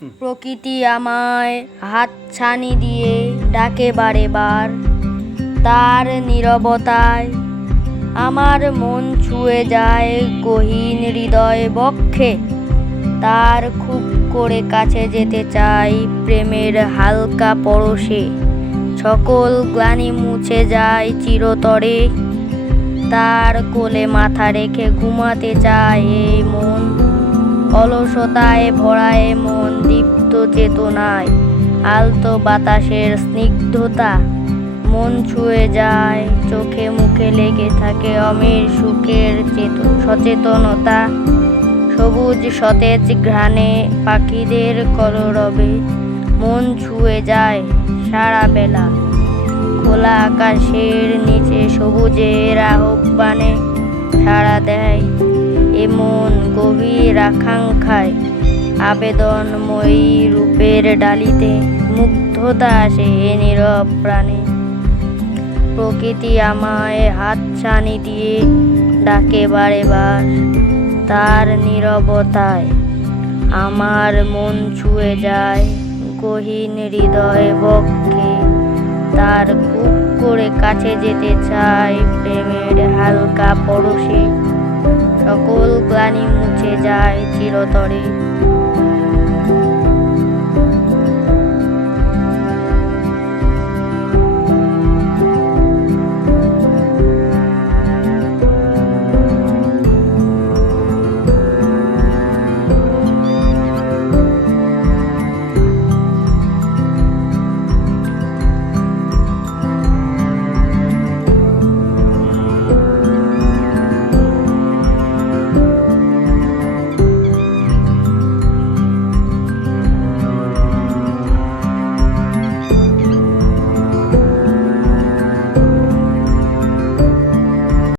প্রকৃতি আমায় হাতছানি দিয়ে ডাকে বারে বার, তার নীরবতায় আমার মন ছুঁয়ে যায় গহীন হৃদয় বক্ষে। তার খুব করে কাছে যেতে চাই প্রেমের হালকা পরশে, সকল গ্লানি মুছে যায় চিরতরে। তার কোলে মাথা রেখে ঘুমাতে চায় এই মন, অলসতায় ভরা এ মন দীপ্ত চেতনায়। আলতো বাতাসের স্নিগ্ধতা মন ছুঁয়ে যায়, চোখে মুখে লেগে থাকে অমির সুখের সচেতনতা। সবুজ সতেজ ঘ্রাণে পাখিদের কলরবে মন ছুঁয়ে যায় সারা বেলা। খোলা আকাশের নিচে সবুজের আহ্বানে সাড়া দেয় এ মন গভীর আকাঙ্ক্ষায়। আবেদনময়ী রূপের ডালিতে মুগ্ধতা আসে এ নীরব প্রাণে। প্রকৃতি আমায় হাতছানি দিয়ে ডাকে বারে বার, তার নীরবতায় আমার মন ছুঁয়ে যায় গহীন হৃদয় বক্ষে। তার খুব করে কাছে যেতে চাই প্রেমের হালকা পরশে, সকল গ্লানি মুছে যায় চিরতরে।